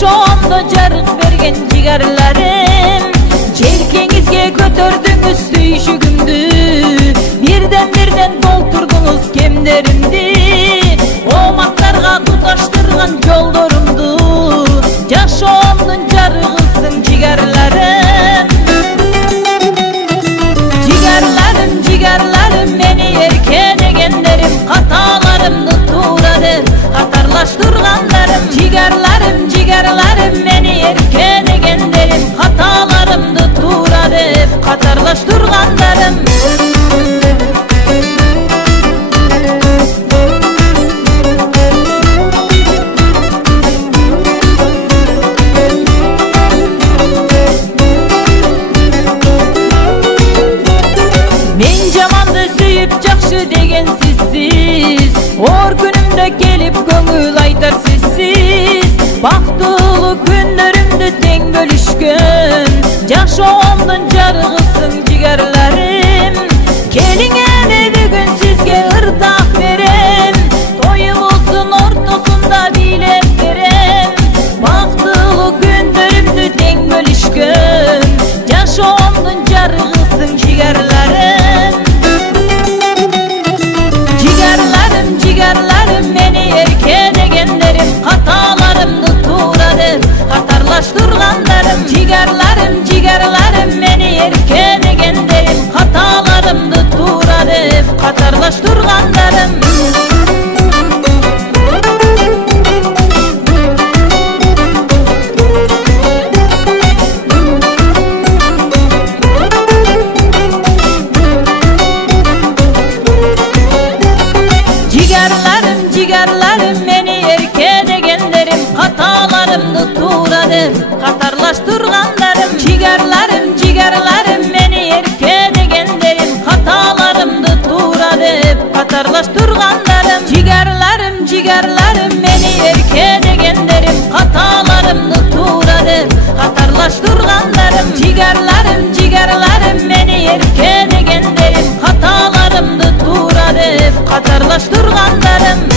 Жашоомдо жарык берген жигерлерим, желкеңизге көтөрдүңүз сүйүшүгүмдү, бирден толтурдуңуз кемдеримди, омактарга туташтырган жолдорумду. Жашоомдун жарыгысың жигерлерим, жигерлерим, жигерлерим, мени эркелегендерим, каталарымды туура деп катарлаштыргандарым. Жигерлерим, жигерлерим, мени эркелегендерим, каталарымды туура деп катарлаштыргандарым. Мен жаманды сүйүп жакшы деген сизсиз, оор күнүмдө келип көңүл айтар сизсиз, бактылуу күндөрүмдү тең бөлүшкөн жашоомдун жарыгысың жигерлерим. Келиңени бүгүн сизге ырдак берем, тоюбуздун ортосунда бийлеп берем, бактылуу күндөрүмдү тең бөлүшкөн жашоомдун жарыгысың жигерлерим. Жигерлерим, жигерлерим, мени эркелегендерим, каталарымды туура деп катарлаштыргандарым. Жигерлерим, жигерлерим, мени эркелегендерим, каталарымды туура деп катарлаштыргандарым. Жигерлерим, жигерлерим, мени эркелегендерим, каталарымды туура деп катарлаштыргандарым. Жигерлерим, жигерлерим, мени эркелегендерим, каталарымды туура деп катарлаштыргандарым. Жигерлерим, жигерлерим, мени эркелегендерим, каталарымды туура деп катарлаштыргандарым. Жигерлерим, жигерлерим, мени эркелегендерим, каталарымды туура деп катарлаштыргандарым.